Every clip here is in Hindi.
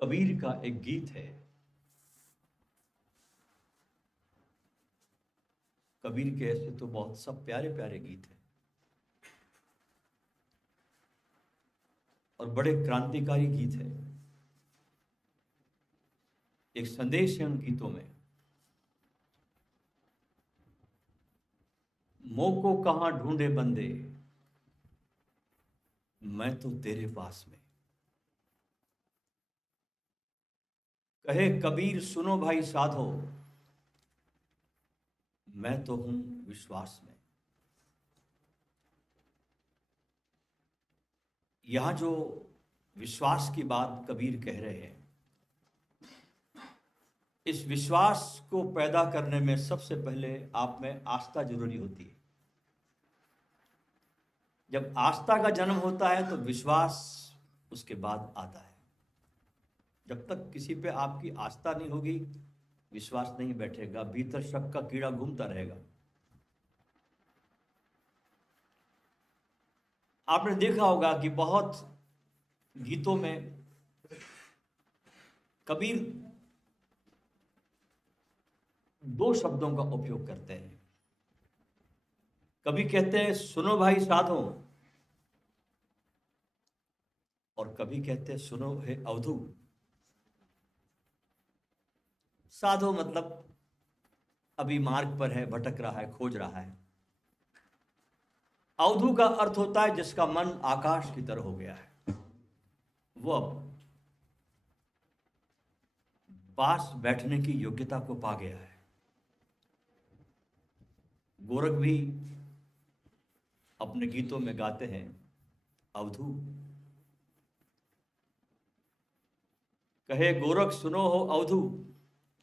कबीर का एक गीत है। कबीर के ऐसे तो बहुत सब प्यारे प्यारे गीत हैं और बड़े क्रांतिकारी गीत हैं। एक संदेश है उन गीतों में। मोह को कहाँ ढूंढे बंदे, मैं तो तेरे पास में। कहे कबीर सुनो भाई साधो, मैं तो हूं विश्वास में। यहां जो विश्वास की बात कबीर कह रहे हैं, इस विश्वास को पैदा करने में सबसे पहले आप में आस्था जरूरी होती है। जब आस्था का जन्म होता है तो विश्वास उसके बाद आता है। जब तक किसी पे आपकी आस्था नहीं होगी, विश्वास नहीं बैठेगा, भीतर शक का कीड़ा घूमता रहेगा। आपने देखा होगा कि बहुत गीतों में कबीर दो शब्दों का उपयोग करते हैं। कभी कहते हैं सुनो भाई साधो, और कभी कहते हैं सुनो हे अवधू। साधो मतलब अभी मार्ग पर है, भटक रहा है, खोज रहा है। अवधू का अर्थ होता है जिसका मन आकाश की तरह हो गया है, वो अब पास बैठने की योग्यता को पा गया है। गोरख भी अपने गीतों में गाते हैं अवधू। कहे गोरख सुनो हो अवधू,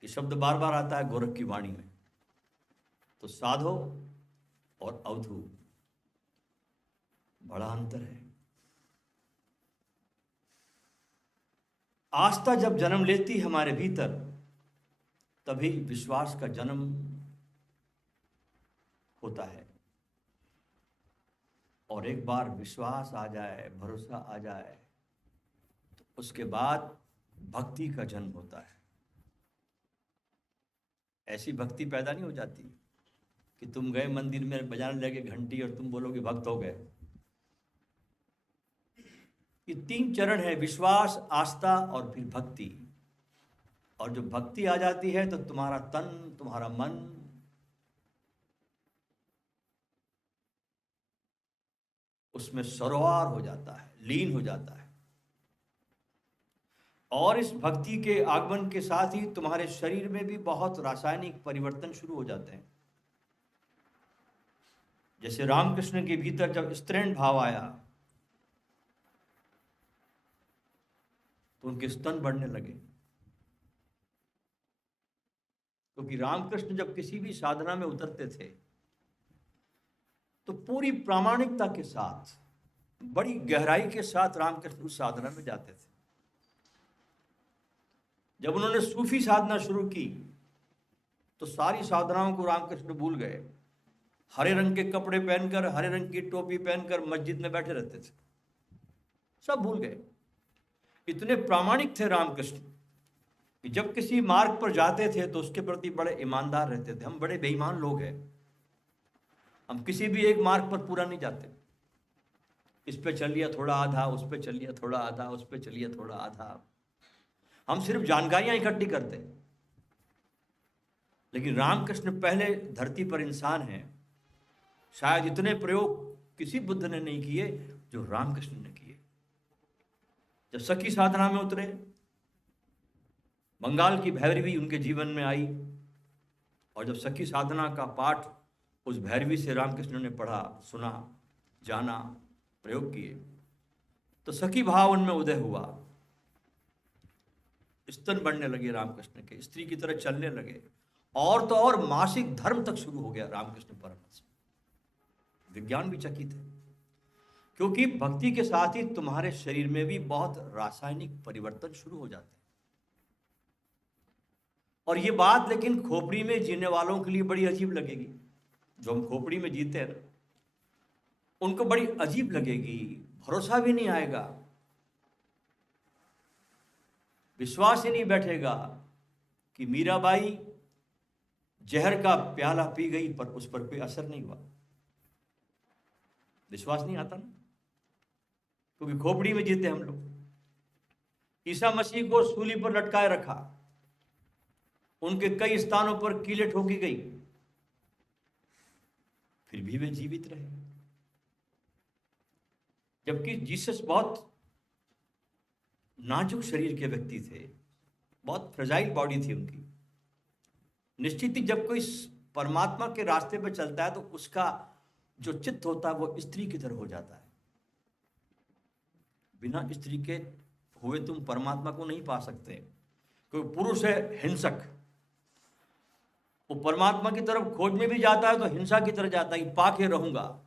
ये शब्द बार बार आता है गोरख की वाणी में। तो साधो और अवधू बड़ा अंतर है। आस्था जब जन्म लेती है हमारे भीतर, तभी विश्वास का जन्म होता है। और एक बार विश्वास आ जाए, भरोसा आ जाए, तो उसके बाद भक्ति का जन्म होता है। ऐसी भक्ति पैदा नहीं हो जाती कि तुम गए मंदिर में बजाने लगे घंटी और तुम बोलोगे भक्त हो गए। ये तीन चरण है, विश्वास, आस्था और फिर भक्ति। और जब भक्ति आ जाती है तो तुम्हारा तन, तुम्हारा मन उसमें सरोवर हो जाता है, लीन हो जाता है। और इस भक्ति के आगमन के साथ ही तुम्हारे शरीर में भी बहुत रासायनिक परिवर्तन शुरू हो जाते हैं। जैसे रामकृष्ण के भीतर जब स्त्रीण भाव आया तो उनके स्तन बढ़ने लगे। क्योंकि रामकृष्ण जब किसी भी साधना में उतरते थे तो पूरी प्रामाणिकता के साथ, बड़ी गहराई के साथ रामकृष्ण उस साधना में जाते थे। जब उन्होंने सूफी साधना शुरू की तो सारी साधनाओं को रामकृष्ण भूल गए। हरे रंग के कपड़े पहनकर, हरे रंग की टोपी पहनकर मस्जिद में बैठे रहते थे, सब भूल गए। इतने प्रामाणिक थे रामकृष्ण कि जब किसी मार्ग पर जाते थे तो उसके प्रति बड़े ईमानदार रहते थे। हम बड़े बेईमान लोग हैं, हम किसी भी एक मार्ग पर पूरा नहीं जाते। इस पे चल लिया थोड़ा आधा, उस पे चल लिया थोड़ा आधा, उस पे चलिए थोड़ा आधा। हम सिर्फ जानकारियां इकट्ठी करते। लेकिन रामकृष्ण पहले धरती पर इंसान हैं। शायद इतने प्रयोग किसी बुद्ध ने नहीं किए जो रामकृष्ण ने किए। जब सखी साधना में उतरे, बंगाल की भैरवी उनके जीवन में आई, और जब सखी साधना का पाठ उस भैरवी से रामकृष्ण ने पढ़ा, सुना, जाना, प्रयोग किए, तो सखी भाव उनमें उदय हुआ। स्तन बढ़ने लगे रामकृष्ण के, स्त्री की तरह चलने लगे, और तो और मासिक धर्म तक शुरू हो गया रामकृष्ण परमहंस। विज्ञान भी चकित है, क्योंकि भक्ति के साथ ही तुम्हारे शरीर में भी बहुत रासायनिक परिवर्तन शुरू हो जाते हैं। और ये बात लेकिन खोपड़ी में जीने वालों के लिए बड़ी अजीब लगेगी। जो हम खोपड़ी में जीते हैं उनको बड़ी अजीब लगेगी, भरोसा भी नहीं आएगा। विश्वास ही नहीं बैठेगा कि मीराबाई जहर का प्याला पी गई पर उस पर कोई असर नहीं हुआ। विश्वास नहीं आता ना, क्योंकि खोपड़ी में जीते हम लोग। ईसा मसीह को सूली पर लटकाए रखा, उनके कई स्थानों पर कीलें ठोकी गई, फिर भी वे जीवित रहे। जबकि जीसस बहुत नाजुक शरीर के व्यक्ति थे, बहुत फ्रेजाइल बॉडी थी उनकी। निश्चित ही जब कोई परमात्मा के रास्ते पर चलता है तो उसका जो चित्त होता है वो स्त्री की तरह हो जाता है। बिना स्त्री के हुए तुम परमात्मा को नहीं पा सकते। कोई पुरुष है हिंसक, वो परमात्मा की तरफ खोजने भी जाता है तो हिंसा की तरह जाता है, पाके रहूंगा,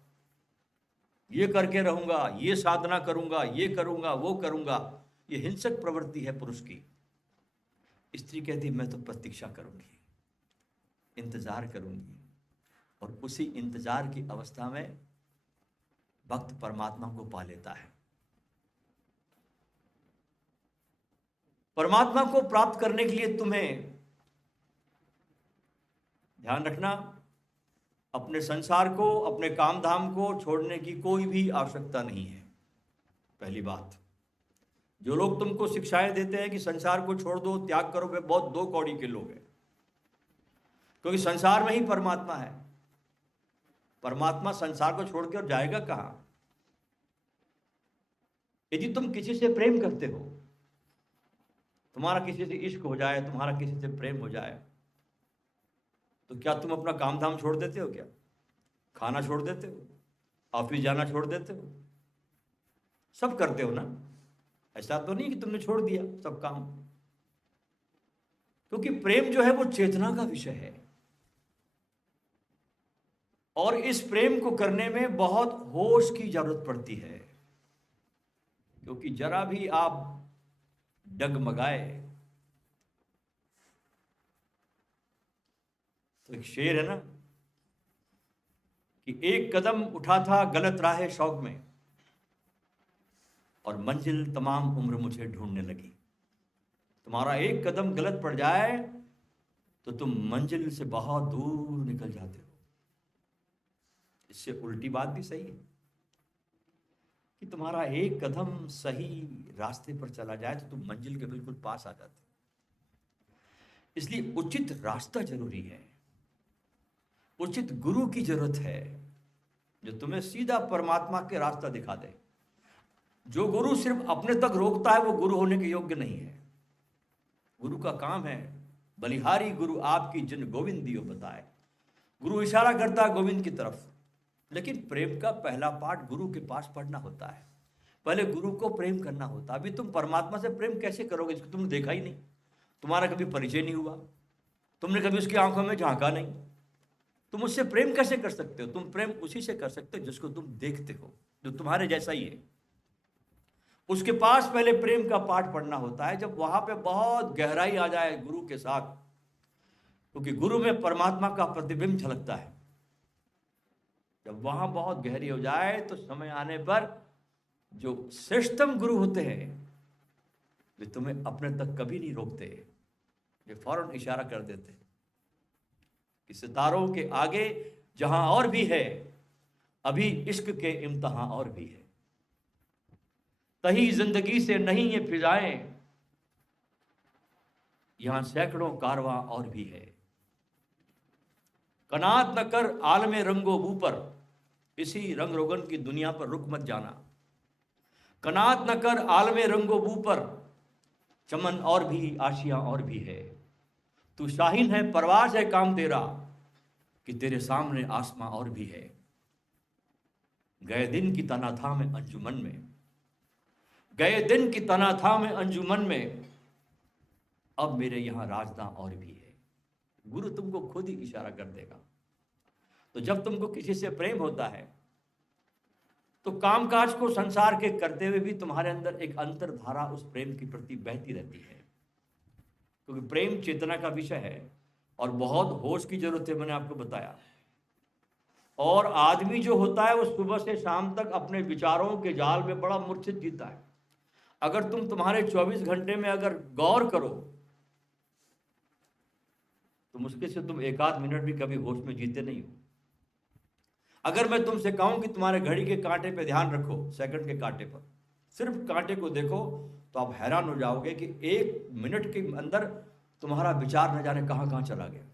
ये करके रहूंगा, ये साधना करूंगा, ये करूंगा, वो करूंगा। ये हिंसक प्रवृत्ति है पुरुष की। स्त्री कहती मैं तो प्रतीक्षा करूंगी, इंतजार करूंगी, और उसी इंतजार की अवस्था में भक्त परमात्मा को पा लेता है। परमात्मा को प्राप्त करने के लिए तुम्हें ध्यान रखना, अपने संसार को, अपने काम धाम को छोड़ने की कोई भी आवश्यकता नहीं है। पहली बात, जो लोग तुमको शिक्षाएं देते हैं कि संसार को छोड़ दो, त्याग करो, वे बहुत दो कौड़ी के लोग हैं। क्योंकि संसार में ही परमात्मा है। परमात्मा संसार को छोड़ के और जाएगा कहां? यदि तुम किसी से प्रेम करते हो, तुम्हारा किसी से इश्क हो जाए, तुम्हारा किसी से प्रेम हो जाए, तो क्या तुम अपना काम धाम छोड़ देते हो? क्या खाना छोड़ देते हो? ऑफिस जाना छोड़ देते हो? सब करते हो ना? ऐसा तो नहीं कि तुमने छोड़ दिया सब काम। क्योंकि प्रेम जो है वो चेतना का विषय है, और इस प्रेम को करने में बहुत होश की जरूरत पड़ती है। क्योंकि जरा भी आप डगमगाए, तो एक शेर है ना कि एक कदम उठा था गलत राह शौक में, और मंजिल तमाम उम्र मुझे ढूंढने लगी। तुम्हारा एक कदम गलत पड़ जाए तो तुम मंजिल से बहुत दूर निकल जाते हो। इससे उल्टी बात भी सही है कि तुम्हारा एक कदम सही रास्ते पर चला जाए तो तुम मंजिल के बिल्कुल पास आ जाते हो। इसलिए उचित रास्ता जरूरी है, उचित गुरु की जरूरत है जो तुम्हें सीधा परमात्मा के रास्ता दिखा दे। जो गुरु सिर्फ अपने तक रोकता है वो गुरु होने के योग्य नहीं है। गुरु का काम है बलिहारी गुरु आपकी जिन गोविंद दियो बताए। गुरु इशारा करता है गोविंद की तरफ, लेकिन प्रेम का पहला पाठ गुरु के पास पढ़ना होता है। पहले गुरु को प्रेम करना होता है। अभी तुम परमात्मा से प्रेम कैसे करोगे जिसको तुमने देखा ही नहीं, तुम्हारा कभी परिचय नहीं हुआ, तुमने कभी उसकी आंखों में झांका नहीं। तुम उससे प्रेम कैसे कर सकते हो? तुम प्रेम उसी से कर सकते हो जिसको तुम देखते हो, जो तुम्हारे जैसा ही है। उसके पास पहले प्रेम का पाठ पढ़ना होता है, जब वहां पे बहुत गहराई आ जाए गुरु के साथ, क्योंकि गुरु में परमात्मा का प्रतिबिंब झलकता है। जब वहां बहुत गहरी हो जाए तो समय आने पर जो श्रेष्ठतम गुरु होते हैं वे तुम्हें अपने तक कभी नहीं रोकते, वे फौरन इशारा कर देते कि सितारों के आगे जहां और भी है, अभी इश्क के इम्तिहान और भी है। तही जिंदगी से नहीं ये फिजाएं, यहां सैकड़ों कारवां और भी है। कनात न कर आलमे रंगो बू पर, इसी रंग रोगन की दुनिया पर रुक मत जाना। कनात न कर आलमे रंगो बू पर, चमन और भी आशियां और भी है। तू शाहीन है परवाज है काम तेरा, कि तेरे सामने आसमां और भी है। गए दिन की तना था में अंजुमन में, गए दिन की तना था में अंजुमन में, अब मेरे यहां राजदा और भी है। गुरु तुमको खुद ही इशारा कर देगा। तो जब तुमको किसी से प्रेम होता है तो कामकाज को संसार के करते हुए भी तुम्हारे अंदर एक अंतर्धारा उस प्रेम के प्रति बहती रहती है, क्योंकि प्रेम चेतना का विषय है और बहुत होश की जरूरत है, मैंने आपको बताया। और आदमी जो होता है वो सुबह से शाम तक अपने विचारों के जाल में बड़ा मूर्छित जीता है। अगर तुम तुम्हारे 24 घंटे में अगर गौर करो तो मुश्किल से तुम एक आध मिनट भी कभी होश में जीते नहीं हो। अगर मैं तुमसे कहूं कि तुम्हारे घड़ी के कांटे पे ध्यान रखो, सेकंड के कांटे पर, सिर्फ कांटे को देखो, तो आप हैरान हो जाओगे कि 1 मिनट के अंदर तुम्हारा विचार न जाने कहां कहां चला गया।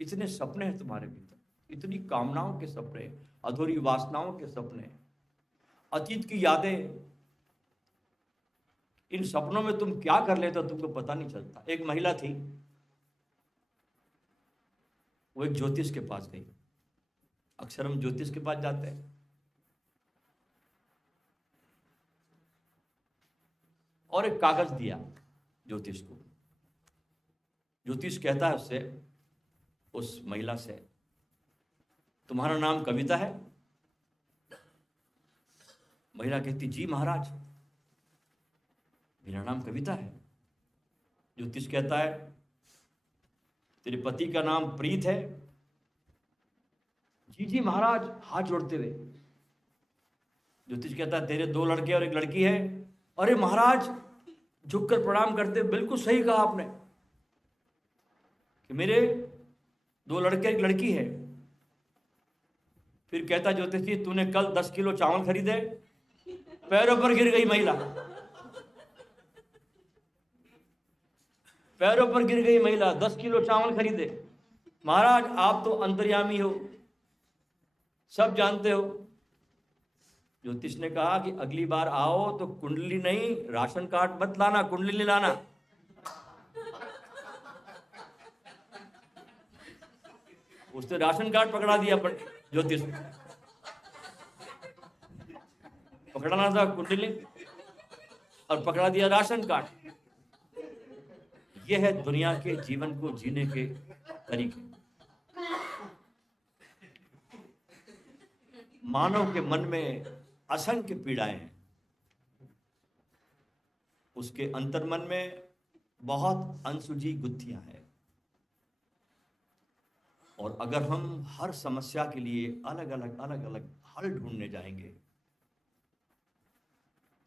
इतने सपने हैं तुम्हारे भीतर, इतनी कामनाओं के सपने, अधूरी वासनाओं के सपने, अतीत की यादें। इन सपनों में तुम क्या कर लेते हो तुमको पता नहीं चलता। एक महिला थी, वो एक ज्योतिष के पास गई। अक्सर हम ज्योतिष के पास जाते हैं, और एक कागज दिया ज्योतिष को। ज्योतिष कहता है उससे, उस महिला से, तुम्हारा नाम कविता है? महिला कहती, जी महाराज, मेरा नाम कविता है। ज्योतिष कहता है, तेरे पति का नाम प्रीत है? जी जी महाराज, हाथ जोड़ते हुए। ज्योतिष कहता है, तेरे 2 लड़के और 1 लड़की है? अरे महाराज, झुककर प्रणाम करते, बिल्कुल सही कहा आपने कि मेरे 2 लड़के 1 लड़की है। फिर कहता ज्योतिष जी, तूने कल 10 किलो चावल खरीदे? पैरों पर गिर गई महिला, पैरों पर गिर गई महिला, 10 किलो चावल खरीदे। महाराज, आप तो अंतर्यामी हो, सब जानते हो। ज्योतिष ने कहा कि अगली बार आओ तो कुंडली नहीं, राशन कार्ड मत लाना, कुंडली नहीं लाना। उसने राशन कार्ड पकड़ा दिया ज्योतिष, पकड़ाना था कुंडली और पकड़ा दिया राशन कार्ड। यह है दुनिया के जीवन को जीने के तरीके। मानव के मन में असंख्य पीड़ाएं हैं, उसके अंतर्मन में बहुत अनसुलझी गुत्थियां हैं, और अगर हम हर समस्या के लिए अलग अलग हल ढूंढने जाएंगे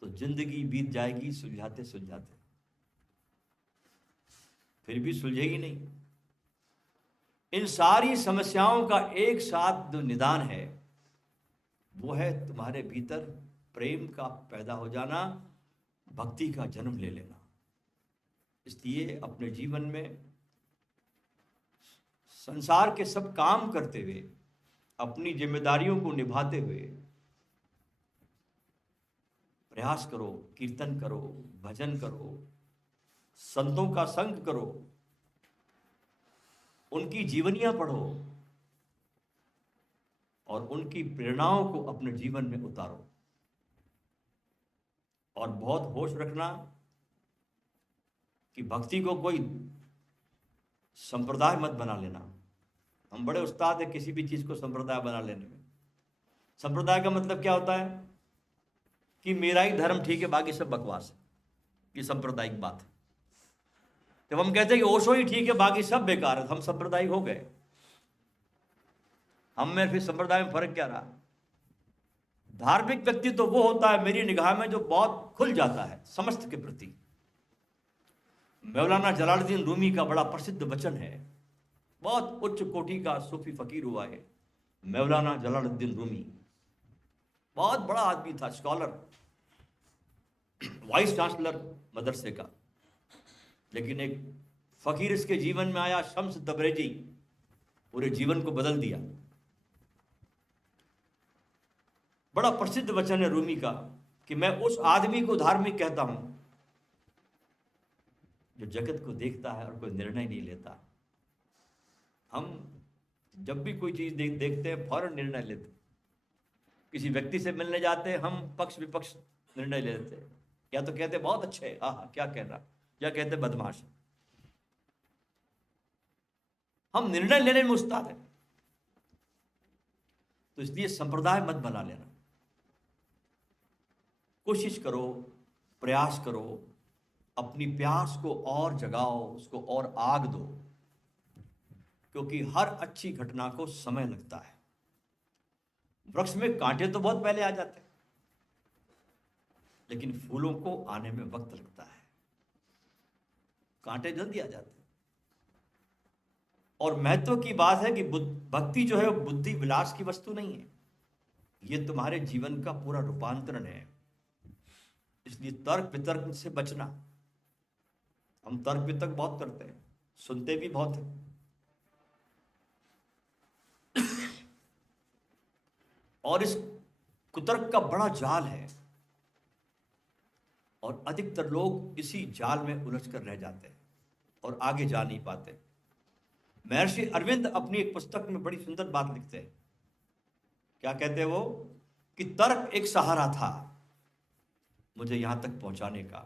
तो जिंदगी बीत जाएगी सुलझाते सुलझाते, फिर भी सुलझेगी नहीं। इन सारी समस्याओं का एक साथ जो निदान है वो है तुम्हारे भीतर प्रेम का पैदा हो जाना, भक्ति का जन्म ले लेना। इसलिए अपने जीवन में संसार के सब काम करते हुए, अपनी जिम्मेदारियों को निभाते हुए प्रयास करो, कीर्तन करो, भजन करो, संतों का संग करो, उनकी जीवनियां पढ़ो और उनकी प्रेरणाओं को अपने जीवन में उतारो। और बहुत होश रखना कि भक्ति को कोई संप्रदाय मत बना लेना। हम बड़े उस्ताद हैं किसी भी चीज को संप्रदाय बना लेने में। संप्रदाय का मतलब क्या होता है कि मेरा ही धर्म ठीक है, बाकी सब बकवास है। ये सांप्रदायिक बात है। जब हम कहते हैं कि ओशो ही ठीक है, बाकी सब बेकार है, हम सांप्रदायिक हो गए। हम में फिर संप्रदाय में फर्क क्या रहा? धार्मिक व्यक्ति तो वो होता है मेरी निगाह में जो बहुत खुल जाता है समस्त के प्रति। मौलाना जलालुद्दीन रूमी का बड़ा प्रसिद्ध वचन है, बहुत उच्च कोटि का सूफी फकीर हुआ है मौलाना जलालुद्दीन रूमी। बहुत बड़ा आदमी था, स्कॉलर, वाइस चांसलर मदरसे का। लेकिन एक फकीर इसके जीवन में आया, शम्स तबरेजी, पूरे जीवन को बदल दिया। बड़ा प्रसिद्ध वचन है रूमी का कि मैं उस आदमी को धार्मिक कहता हूं जो जगत को देखता है और कोई निर्णय नहीं लेता। हम जब भी कोई चीज देखते हैं फौरन निर्णय लेते। किसी व्यक्ति से मिलने जाते हैं, हम पक्ष विपक्ष निर्णय ले लेते हैं। या तो कहते बहुत अच्छे, हाँ क्या कह रहा, या कहते बदमाश। हम निर्णय लेने में उस्ताद हैं। तो इसलिए संप्रदाय मत बना लेना। कोशिश करो, प्रयास करो, अपनी प्यास को और जगाओ, उसको और आग दो, क्योंकि हर अच्छी घटना को समय लगता है। वृक्ष में कांटे तो बहुत पहले आ जाते हैं, लेकिन फूलों को आने में वक्त लगता है, कांटे जल्दी आ जाते हैं। और महत्व की बात है कि भक्ति जो है वो बुद्धि विलास की वस्तु नहीं है, ये तुम्हारे जीवन का पूरा रूपांतरण है। इसलिए तर्क वितर्क से बचना। हम तर्क वितर्क बहुत करते हैं, सुनते भी बहुत हैं, और इस कुतर्क का बड़ा जाल है, और अधिकतर लोग इसी जाल में उलझ कर रह जाते हैं और आगे जा नहीं पाते। महर्षि अरविंद अपनी एक पुस्तक में बड़ी सुंदर बात लिखते हैं। क्या कहते हैं वो? कि तर्क एक सहारा था मुझे यहां तक पहुंचाने का,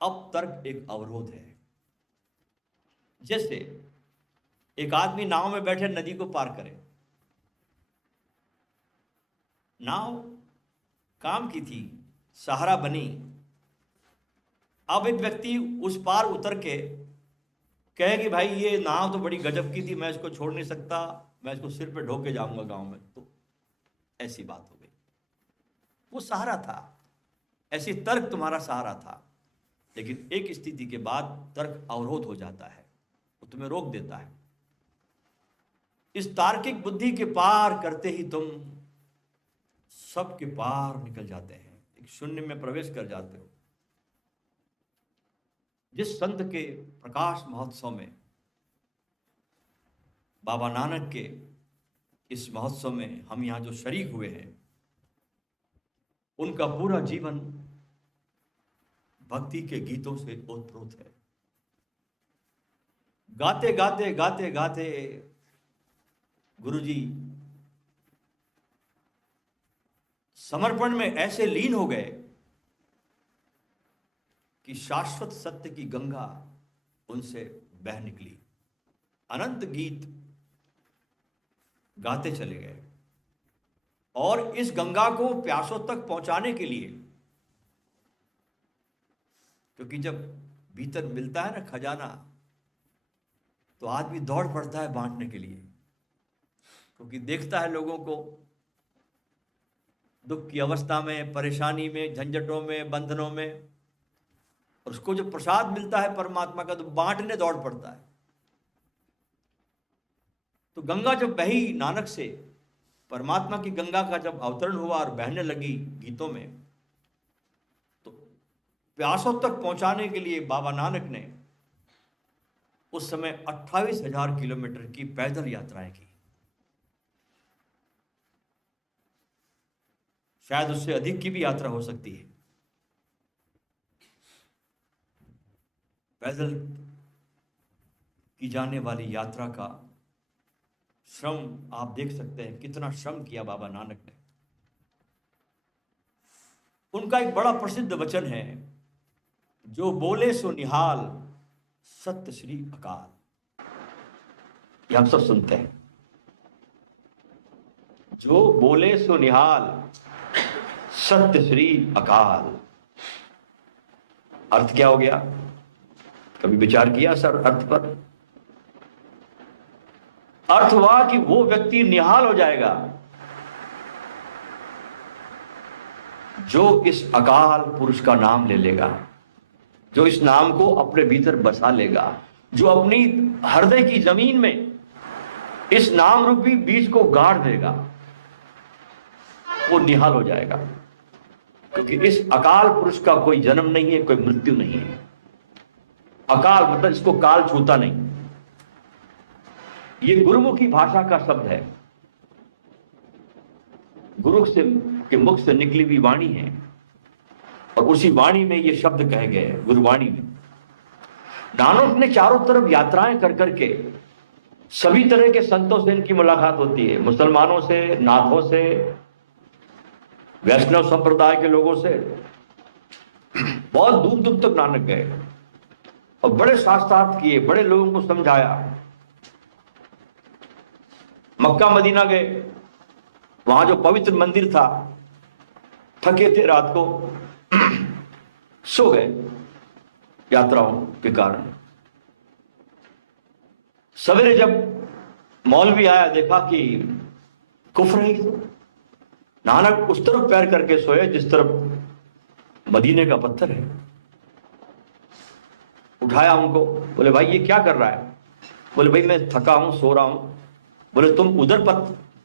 अब तर्क एक अवरोध है। जैसे एक आदमी नाव में बैठे नदी को पार करे, नाव काम की थी, सहारा बनी। अब एक व्यक्ति उस पार उतर के कहे कि भाई ये नाव तो बड़ी गजब की थी, मैं इसको छोड़ नहीं सकता, मैं इसको सिर पे ढो के जाऊंगा गांव में, तो ऐसी बात हो गई। वो सहारा था, ऐसी तर्क तुम्हारा सहारा था, लेकिन एक स्थिति के बाद तर्क अवरोध हो जाता है, वो तुम्हें रोक देता है। इस तार्किक बुद्धि के पार करते ही तुम सबके पार निकल जाते हैं, एक शून्य में प्रवेश कर जाते हो। जिस संत के प्रकाश महोत्सव में, बाबा नानक के इस महोत्सव में हम यहाँ जो शरीक हुए हैं, उनका पूरा जीवन भक्ति के गीतों से ओतप्रोत है। गाते गाते गाते गाते गुरुजी समर्पण में ऐसे लीन हो गए कि शाश्वत सत्य की गंगा उनसे बह निकली। अनंत गीत गाते चले गए, और इस गंगा को प्यासों तक पहुंचाने के लिए, क्योंकि जब भीतर मिलता है ना खजाना, तो आदमी दौड़ पड़ता है बांटने के लिए, क्योंकि देखता है लोगों को दुख की अवस्था में, परेशानी में, झंझटों में, बंधनों में, और उसको जो प्रसाद मिलता है परमात्मा का, तो बांटने दौड़ पड़ता है। तो गंगा जब बही नानक से, परमात्मा की गंगा का जब अवतरण हुआ और बहने लगी गीतों में, तो प्यासों तक पहुंचाने के लिए बाबा नानक ने उस समय 28,000 किलोमीटर की पैदल यात्राएं की। शायद उससे अधिक की भी यात्रा हो सकती है। पैदल की जाने वाली यात्रा का श्रम आप देख सकते हैं, कितना श्रम किया बाबा नानक ने। उनका एक बड़ा प्रसिद्ध वचन है, जो बोले सो निहाल सत्य श्री अकाल। ये हम सब सुनते हैं, जो बोले सो निहाल सत्य श्री अकाल। अर्थ क्या हो गया? कभी विचार किया सर अर्थ पर? अर्थ हुआ कि वो व्यक्ति निहाल हो जाएगा जो इस अकाल पुरुष का नाम ले लेगा, जो इस नाम को अपने भीतर बसा लेगा, जो अपनी हृदय की जमीन में इस नाम रूपी बीज को गाड़ देगा, वो निहाल हो जाएगा। क्योंकि इस अकाल पुरुष का कोई जन्म नहीं है, कोई मृत्यु नहीं है। अकाल मतलब इसको काल छूता नहीं। ये गुरुमुखी भाषा का शब्द है, गुरु से के मुख से निकली हुई वाणी है, और उसी वाणी में ये शब्द कहे गए हैं, गुरुवाणी में। नानक ने चारों तरफ यात्राएं कर करके सभी तरह के संतों से इनकी मुलाकात होती है, मुसलमानों से, नाथों से, वैष्णव संप्रदाय के लोगों से, बहुत दूर दूर तक नानक गए और बड़े शास्त्रार्थ किए, बड़े लोगों को समझाया। मक्का मदीना गए, वहां जो पवित्र मंदिर था, थके थे, रात को सो गए यात्राओं के कारण। सवेरे जब मौलवी आया, देखा कि कुफ्र है, तो नानक उस तरफ पैर करके सोए जिस तरफ मदीने का पत्थर है। उठाया उनको, बोले भाई ये क्या कर रहा है? बोले भाई मैं थका हूं, सो रहा हूं। बोले तुम उधर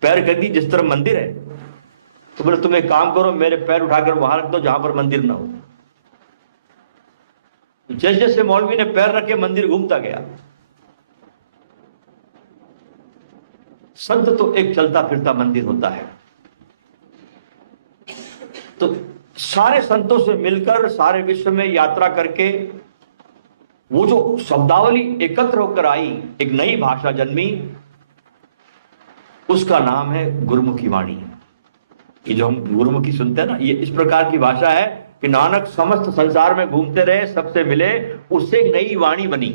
पैर कर दी जिस तरफ मंदिर है। तो बोले तुम एक काम करो, मेरे पैर उठाकर वहां रख दो जहां पर मंदिर ना हो। जैसे जैसे मौलवी ने पैर रखे मंदिर घूमता गया। संत तो एक चलता फिरता मंदिर होता है। तो सारे संतों से मिलकर सारे विश्व में यात्रा करके वो जो शब्दावली एकत्र होकर आई, एक नई भाषा जन्मी, उसका नाम है गुरुमुखी वाणी। ये जो हम गुरुमुखी सुनते हैं ना, ये इस प्रकार की भाषा है कि नानक समस्त संसार में घूमते रहे, सबसे मिले, उससे एक नई वाणी बनी।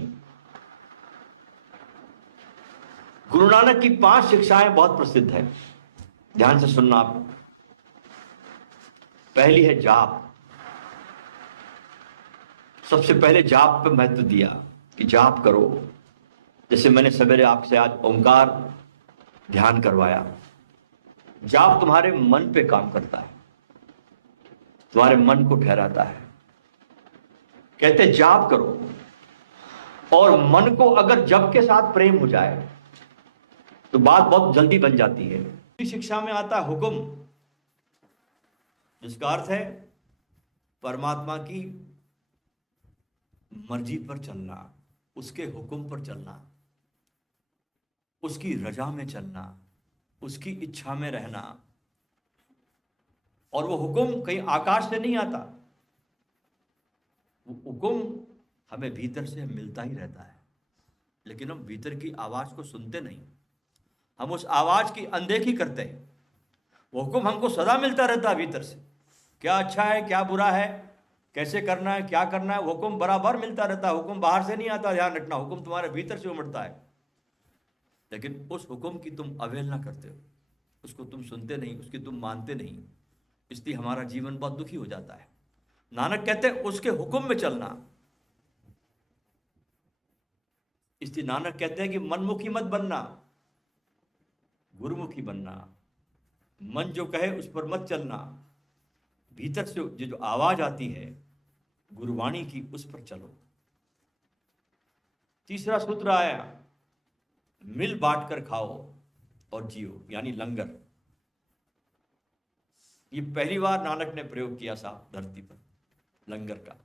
गुरु नानक की 5 शिक्षाएं बहुत प्रसिद्ध है, ध्यान से सुनना आप। पहली है जाप। सबसे पहले जाप पे महत्व दिया कि जाप करो। जैसे मैंने सवेरे आपसे आज ओंकार ध्यान करवाया। जाप तुम्हारे मन पे काम करता है, तुम्हारे मन को ठहराता है। कहते जाप करो, और मन को अगर जप के साथ प्रेम हो जाए तो बात बहुत जल्दी बन जाती है। इस शिक्षा में आता है हुक्म, जिसका अर्थ है परमात्मा की मर्जी पर चलना, उसके हुक्म पर चलना, उसकी रजा में चलना, उसकी इच्छा में रहना। और वो हुक्म कहीं आकाश से नहीं आता, वो हुक्म हमें भीतर से मिलता ही रहता है, लेकिन हम भीतर की आवाज को सुनते नहीं, हम उस आवाज की अनदेखी करते हैं। वो हुक्म हमको सदा मिलता रहता है भीतर से, क्या अच्छा है क्या बुरा है, कैसे करना है क्या करना है, हुक्म बराबर मिलता रहता है। हुक्म बाहर से नहीं आता, ध्यान रखना, हुक्म तुम्हारे भीतर से उमड़ता है। लेकिन उस हुक्म की तुम अवहेलना करते हो, उसको तुम सुनते नहीं, उसकी तुम मानते नहीं, इसलिए हमारा जीवन बहुत दुखी हो जाता है। नानक कहते हैं उसके हुक्म में चलना। इसलिए नानक कहते हैं कि मनमुखी मत बनना, गुरुमुखी बनना। मन जो कहे उस पर मत चलना, भीतर से जो आवाज आती है गुरुवाणी की, उस पर चलो। तीसरा सूत्र आया, मिल बांट कर खाओ और जियो, यानी लंगर। ये पहली बार नानक ने प्रयोग किया साहब धरती पर लंगर का।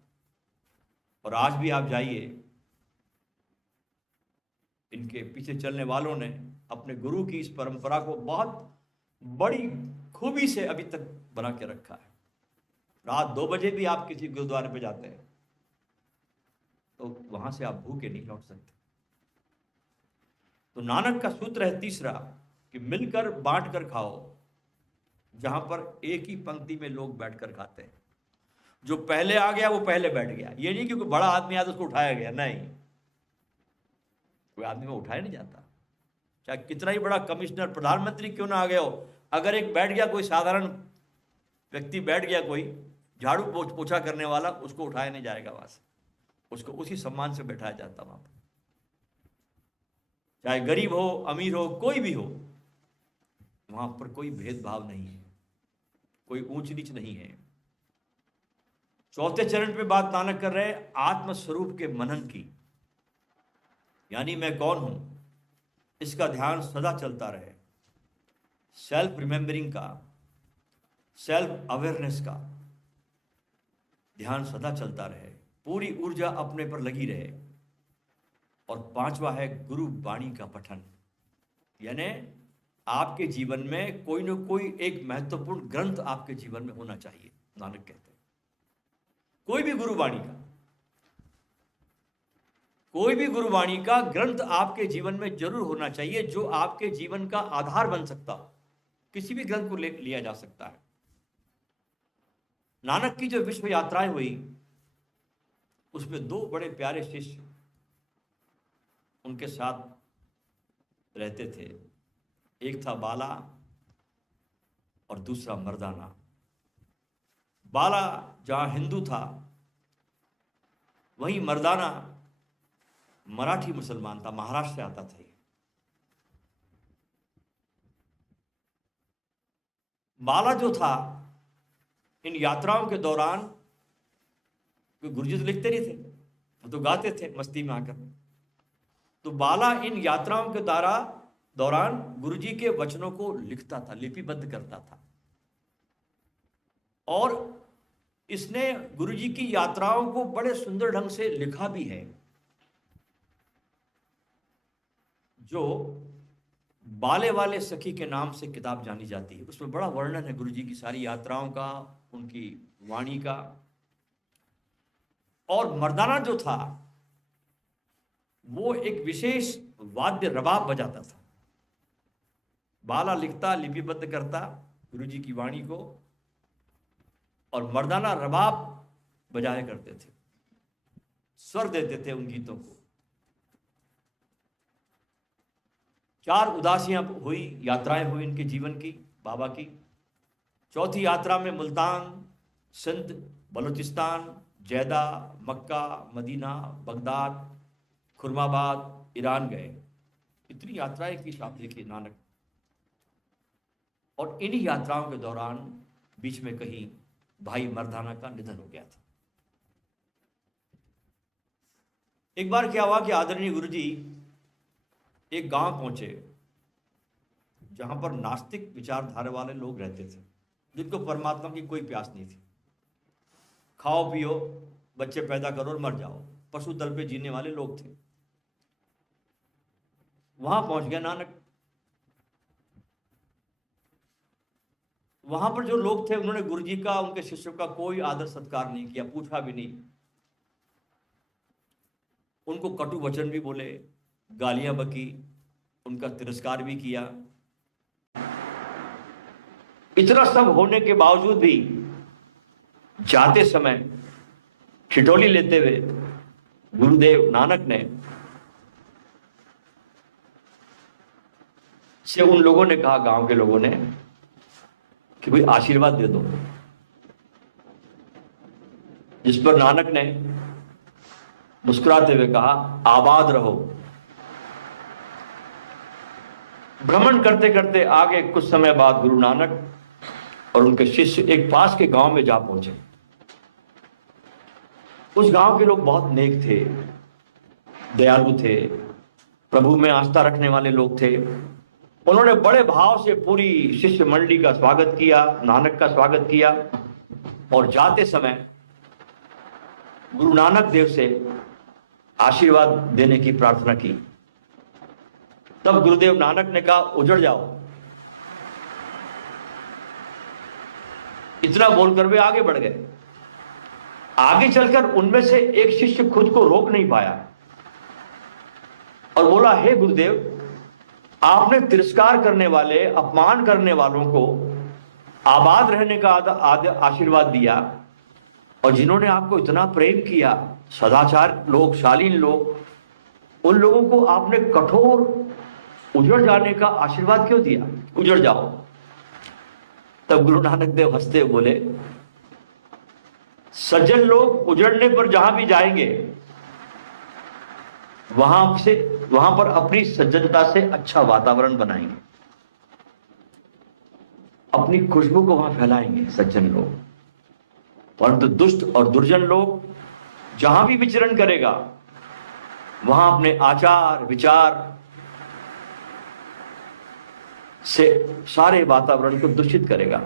और आज भी आप जाइए, इनके पीछे चलने वालों ने अपने गुरु की इस परंपरा को बहुत बड़ी खूबी से अभी तक बना के रखा है। रात 2 बजे भी आप किसी गुरुद्वारे पे जाते हैं तो वहां से आप भूखे नहीं लौट सकते। तो नानक का सूत्र है तीसरा कि मिलकर बांट कर खाओ, जहां पर एक ही पंक्ति में लोग बैठकर खाते हैं। जो पहले आ गया वो पहले बैठ गया। ये नहीं कि कोई बड़ा आदमी आया तो उसको उठाया गया, नहीं, कोई आदमी में उठाया नहीं जाता, चाहे कितना ही बड़ा कमिश्नर प्रधानमंत्री क्यों ना आ गया हो। अगर एक बैठ गया, कोई साधारण व्यक्ति बैठ गया, कोई झाड़ू पोछा करने वाला, उसको उठाया नहीं जाएगा वहां से, उसको उसी सम्मान से बैठाया जाता वहां पर। चाहे गरीब हो अमीर हो कोई भी हो, वहां पर कोई भेदभाव नहीं है, कोई ऊंच नीच नहीं है। चौथे चरण पे बात नानक कर रहे हैं आत्म स्वरूप के मनन की, यानी मैं कौन हूं, इसका ध्यान सदा चलता रहे। सेल्फ रिमेंबरिंग का, सेल्फ अवेयरनेस का ध्यान सदा चलता रहे, पूरी ऊर्जा अपने पर लगी रहे। और 5वां है गुरु वाणी का पठन, यानी आपके जीवन में कोई ना कोई एक महत्वपूर्ण ग्रंथ आपके जीवन में होना चाहिए। नानक कहते हैं कोई भी गुरुवाणी का ग्रंथ आपके जीवन में जरूर होना चाहिए, जो आपके जीवन का आधार बन सकता हो। किसी भी ग्रंथ को लिया जा सकता है। नानक की जो विश्व यात्राएं हुई, उसमें 2 बड़े प्यारे शिष्य उनके साथ रहते थे। एक था बाला और दूसरा मर्दाना। बाला जहां हिंदू था, वहीं मर्दाना मराठी मुसलमान था, महाराष्ट्र से आता था। बाला जो था, इन यात्राओं के दौरान क्योंकि गुरुजी तो लिखते नहीं थे, वो तो गाते थे मस्ती में आकर। तो बाला इन यात्राओं के दौरान गुरुजी के वचनों को लिखता था, लिपिबद्ध करता था। और इसने गुरुजी की यात्राओं को बड़े सुंदर ढंग से लिखा भी है, जो बाले वाले सखी के नाम से किताब जानी जाती है। उसमें बड़ा वर्णन है गुरुजी की सारी यात्राओं का, उनकी वाणी का। और मर्दाना जो था वो एक विशेष वाद्य रबाब बजाता था। बाला लिखता, लिपिबद्ध करता गुरुजी की वाणी को, और मर्दाना रबाब बजाया करते थे, स्वर देते थे उन गीतों को। 4 उदासियां हुई, यात्राएं हुई इनके जीवन की, बाबा की। चौथी यात्रा में मुल्तान, सिंध, बलूचिस्तान, जैदा, मक्का, मदीना, बगदाद, खुरमाबाद, ईरान गए। इतनी यात्राएं की आप देखिए नानक। और इन्हीं यात्राओं के दौरान बीच में कहीं भाई मर्दाना का निधन हो गया था। एक बार क्या हुआ कि आदरणीय गुरुजी एक गांव पहुंचे जहां पर नास्तिक विचारधारा वाले लोग रहते थे, जिनको परमात्मा की कोई प्यास नहीं थी। खाओ पियो, बच्चे पैदा करो और मर जाओ, पशु दल पे जीने वाले लोग थे। वहां पहुंच गया नानक। वहां पर जो लोग थे उन्होंने गुरुजी का, उनके शिष्यों का कोई आदर सत्कार नहीं किया, पूछा भी नहीं। उनको कटु वचन भी बोले, गालियां बकी, उनका तिरस्कार भी किया। इतना सब होने के बावजूद भी जाते समय ठिठोली लेते हुए गुरुदेव नानक ने से उन लोगों ने कहा, गांव के लोगों ने, कि भाई आशीर्वाद दे दो। जिस पर नानक ने मुस्कुराते हुए कहा, आबाद रहो। भ्रमण करते करते आगे कुछ समय बाद गुरु नानक और उनके शिष्य एक पास के गांव में जा पहुंचे। उस गांव के लोग बहुत नेक थे, दयालु थे, प्रभु में आस्था रखने वाले लोग थे। उन्होंने बड़े भाव से पूरी शिष्य मंडली का स्वागत किया, नानक का स्वागत किया, और जाते समय गुरु नानक देव से आशीर्वाद देने की प्रार्थना की। तब गुरुदेव नानक ने कहा, उजड़ जाओ। इतना बोलकर वे आगे बढ़ गए। आगे चलकर उनमें से एक शिष्य खुद को रोक नहीं पाया और बोला, हे गुरुदेव, आपने तिरस्कार करने वाले, अपमान करने वालों को आबाद रहने का आशीर्वाद दिया, और जिन्होंने आपको इतना प्रेम किया, सदाचार लोग, शालीन लोग, उन लोगों को आपने कठोर उजड़ जाने का आशीर्वाद क्यों दिया? उजड़ जाओ। तब गुरु नानक देव हंसते बोले, सज्जन लोग उजड़ने पर जहां भी जाएंगे वहां पर अपनी सज्जनता से अच्छा वातावरण बनाएंगे, अपनी खुशबू को वहां फैलाएंगे सज्जन लोग। परंतु दुष्ट और दुर्जन लोग जहां भी विचरण करेगा वहां अपने आचार विचार से सारे वातावरण को दूषित करेगा।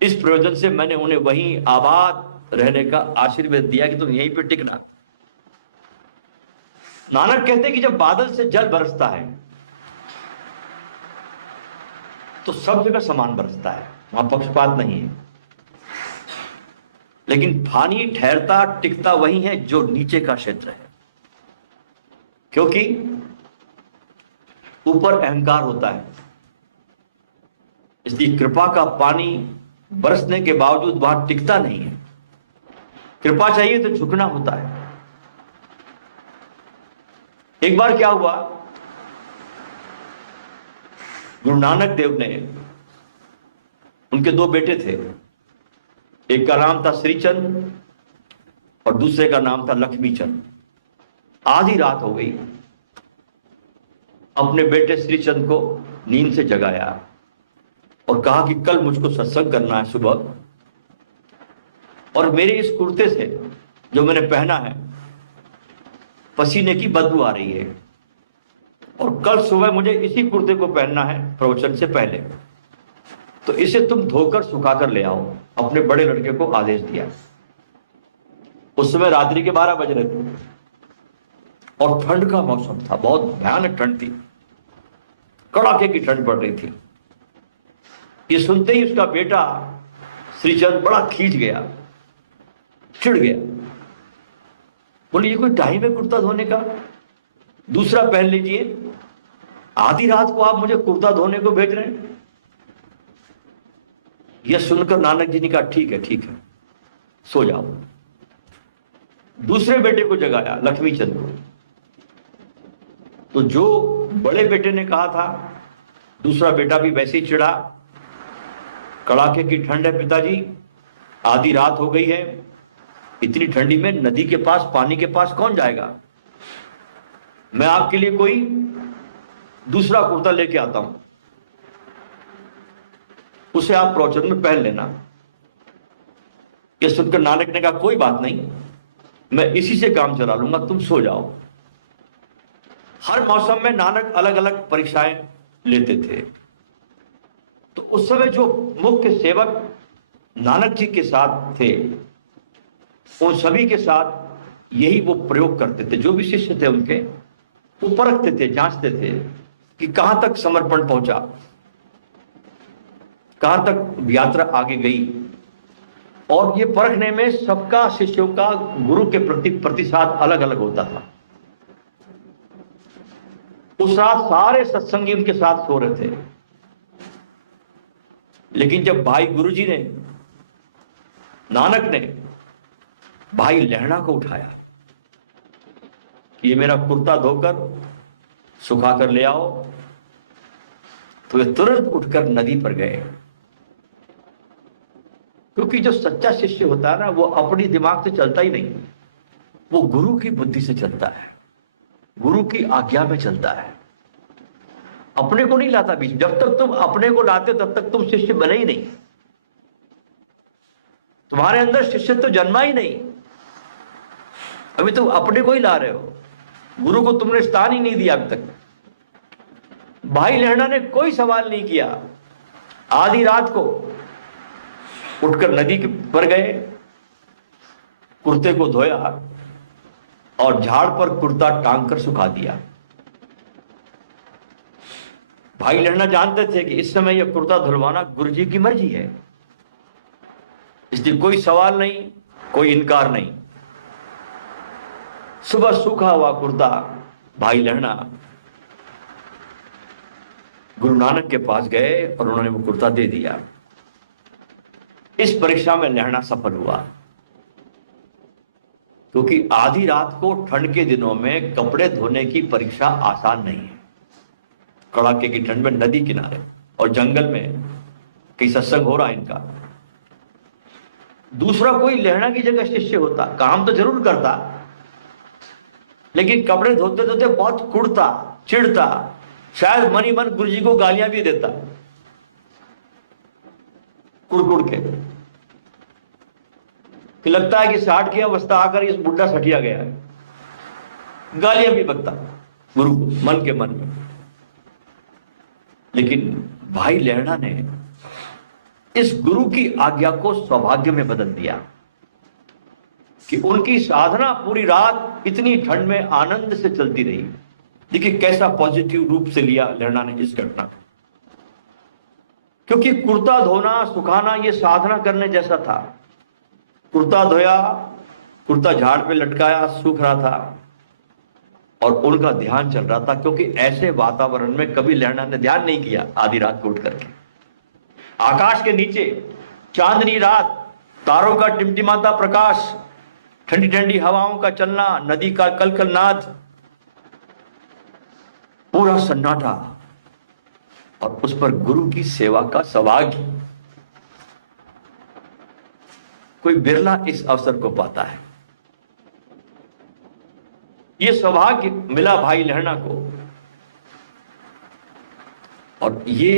इस प्रयोजन से मैंने उन्हें वहीं आबाद रहने का आशीर्वाद दिया कि तुम यहीं पे टिकना। नानक कहते हैं कि जब बादल से जल बरसता है तो सब जगह समान बरसता है, वहां पक्षपात नहीं है। लेकिन पानी ठहरता टिकता वही है जो नीचे का क्षेत्र है, क्योंकि ऊपर अहंकार होता है। इसलिए कृपा का पानी बरसने के बावजूद वहां टिकता नहीं है। कृपा चाहिए तो झुकना होता है। एक बार क्या हुआ, गुरु नानक देव ने, उनके 2 बेटे थे, एक का नाम था श्रीचंद और दूसरे का नाम था लक्ष्मीचंद। आधी रात हो गई, अपने बेटे श्रीचंद को नींद से जगाया और कहा कि कल मुझको सत्संग करना है सुबह, और मेरे इस कुर्ते से जो मैंने पहना है पसीने की बदबू आ रही है, और कल सुबह मुझे इसी कुर्ते को पहनना है प्रवचन से पहले, तो इसे तुम धोकर सुखाकर ले आओ। अपने बड़े लड़के को आदेश दिया। उस समय रात्रि के 12 बज रहे थे और ठंड का मौसम था, बहुत भयानक ठंड थी, कड़ाके की ठंड पड़ रही थी। ये सुनते ही उसका बेटा श्रीचंद बड़ा खींच गया, चिढ़ गया, बोले ये कोई टाइम है कुर्ता धोने का, दूसरा पहन लीजिए, आधी रात को आप मुझे कुर्ता धोने को भेज रहे हैं। यह सुनकर नानक जी ने कहा ठीक है सो जाओ। दूसरे बेटे को जगाया, लक्ष्मी चंद को। तो जो बड़े बेटे ने कहा था, दूसरा बेटा भी वैसे ही चिढ़ा, कड़ाके की ठंड है पिताजी, आधी रात हो गई है, इतनी ठंडी में नदी के पास, पानी के पास कौन जाएगा, मैं आपके लिए कोई दूसरा कुर्ता लेके आता हूं, उसे आप प्रवचन में पहन लेना। यह सुनकर नानक ने कहा कोई बात नहीं, मैं इसी से काम चला लूंगा, तुम सो जाओ। हर मौसम में नानक अलग अलग परीक्षाएं लेते थे। तो उस समय जो मुख्य सेवक नानक जी के साथ थे, उन सभी के साथ यही वो प्रयोग करते थे। जो भी शिष्य थे उनके, वो परखते थे, जांचते थे कि कहां तक समर्पण पहुंचा, कहां तक यात्रा आगे गई। और ये परखने में सबका, शिष्यों का गुरु के प्रति प्रतिसाद अलग अलग होता था। उस रात सारे सत्संगी उनके साथ सो रहे थे, लेकिन जब भाई गुरुजी ने, नानक ने भाई लहणा को उठाया कि ये मेरा कुर्ता धोकर सुखाकर ले आओ, तो वे तुरंत उठकर नदी पर गए। क्योंकि जो सच्चा शिष्य होता है ना, वो अपनी दिमाग से चलता ही नहीं, वो गुरु की बुद्धि से चलता है, गुरु की आज्ञा में चलता है, अपने को नहीं लाता बीच। जब तक तुम अपने को लाते तब तक तुम शिष्य बने ही नहीं, तुम्हारे अंदर शिष्य तो जन्मा ही नहीं, अभी तुम अपने को ही ला रहे हो, गुरु को तुमने स्थान ही नहीं दिया अभी तक। भाई लहणा ने कोई सवाल नहीं किया, आधी रात को उठकर नदी पर गए, कुर्ते को धोया और झाड़ पर कुर्ता टांग कर सुखा दिया। भाई लहणा जानते थे कि इस समय यह कुर्ता धुलवाना गुरुजी की मर्जी है, इसलिए कोई सवाल नहीं, कोई इनकार नहीं। सुबह सूखा हुआ कुर्ता भाई लहणा गुरु नानक के पास गए और उन्होंने वो कुर्ता दे दिया। इस परीक्षा में लहणा सफल हुआ, क्योंकि आधी रात को ठंड के दिनों में कपड़े धोने की परीक्षा आसान नहीं है। कड़ाके की ठंड में नदी किनारे और जंगल में कई सत्संग हो रहा है इनका। दूसरा कोई लहणा की जगह शिष्य होता, काम तो जरूर करता, लेकिन कपड़े धोते धोते बहुत कुड़ता, चिढ़ता, शायद मन ही मन गुरुजी को गालियां भी देता, कुड़ के। फिर लगता है कि 60 की अवस्था आकर इस बुढ़ा सटिया गया है, गालियां भी बकता गुरु को मन के मन में। लेकिन भाई लहणा ने इस गुरु की आज्ञा को सौभाग्य में बदल दिया कि उनकी साधना पूरी रात इतनी ठंड में आनंद से चलती रही। देखिए कैसा पॉजिटिव रूप से लिया लहणा ने इस घटना को, क्योंकि कुर्ता धोना सुखाना ये साधना करने जैसा था। कुर्ता धोया, कुर्ता झाड़ पे लटकाया, सूख रहा था और उनका ध्यान चल रहा था, क्योंकि ऐसे वातावरण में कभी लहणा ने ध्यान नहीं किया। आधी रात को उठ करके आकाश के नीचे चांदनी रात, तारों का टिमटिमाता प्रकाश, ठंडी ठंडी हवाओं का चलना, नदी का कलकल नाद, पूरा सन्नाटा, और उस पर गुरु की सेवा का सौभाग्य। कोई बिरला इस अवसर को पाता है। यह सौभाग्य मिला भाई लहणा को, और ये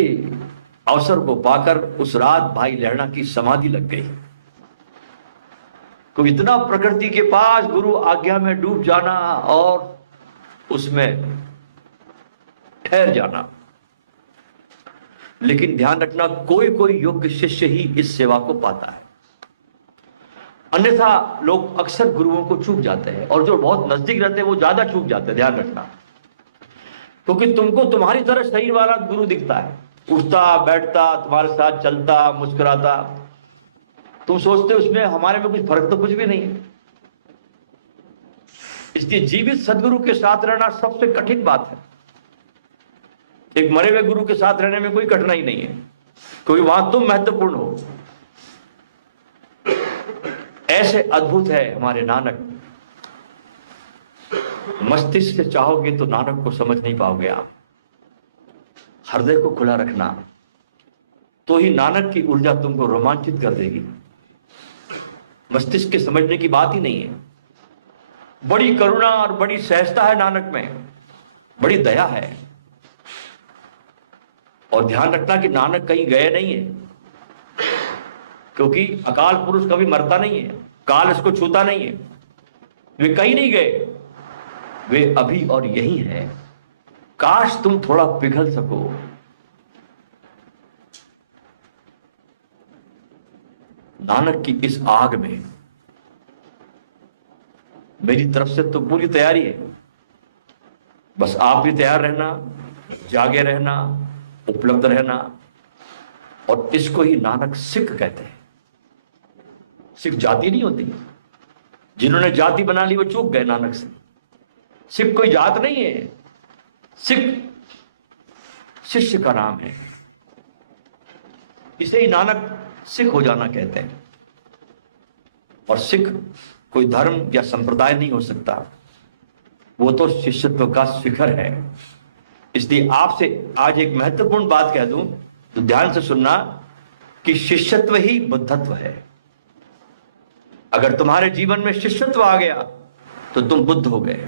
अवसर को पाकर उस रात भाई लहणा की समाधि लग गई। को इतना प्रकृति के पास गुरु आज्ञा में डूब जाना और उसमें ठहर जाना। लेकिन ध्यान रखना, कोई कोई योग्य शिष्य ही इस सेवा को पाता है, अन्यथा लोग अक्सर गुरुओं को चूक जाते हैं, और जो बहुत नजदीक रहते हैं वो ज्यादा चूक जाते हैं। ध्यान रखना, क्योंकि तुमको तुम्हारी तरह शरीर वाला गुरु दिखता है, उठता बैठता, तुम्हारे साथ चलता, मुस्कुराता, तुम सोचते हो उसमें हमारे में कुछ फर्क तो कुछ भी नहीं है। इसलिए जीवित सदगुरु के साथ रहना सबसे कठिन बात है। एक मरे हुए गुरु के साथ रहने में कोई कठिनाई नहीं है, क्योंकि वहां तुम महत्वपूर्ण हो। ऐसे अद्भुत है हमारे नानक, मस्तिष्क से चाहोगे तो नानक को समझ नहीं पाओगे आप। हृदय को खुला रखना, तो ही नानक की ऊर्जा तुमको रोमांचित कर देगी। मस्तिष्क के समझने की बात ही नहीं है। बड़ी करुणा और बड़ी सहजता है नानक में, बड़ी दया है। और ध्यान रखना कि नानक कहीं गए नहीं है, क्योंकि अकाल पुरुष कभी मरता नहीं है, काल इसको छूता नहीं है। वे कहीं नहीं गए, वे अभी और यही है। काश तुम थोड़ा पिघल सको। नानक की इस आग में मेरी तरफ से तो पूरी तैयारी है। बस आप भी तैयार रहना, जागे रहना, उपलब्ध रहना। और इसको ही नानक सिख कहते हैं। सिख जाति नहीं होती, जिन्होंने जाति बना ली वो चूक गए नानक से। सिख कोई जात नहीं है, सिख शिष्य का नाम है। इसे ही नानक सिख हो जाना कहते हैं। और सिख कोई धर्म या संप्रदाय नहीं हो सकता, वो तो शिष्यत्व का शिखर है। इसलिए आपसे आज एक महत्वपूर्ण बात कह दूं तो ध्यान से सुनना कि शिष्यत्व ही बुद्धत्व है। अगर तुम्हारे जीवन में शिष्यत्व आ गया तो तुम बुद्ध हो गए।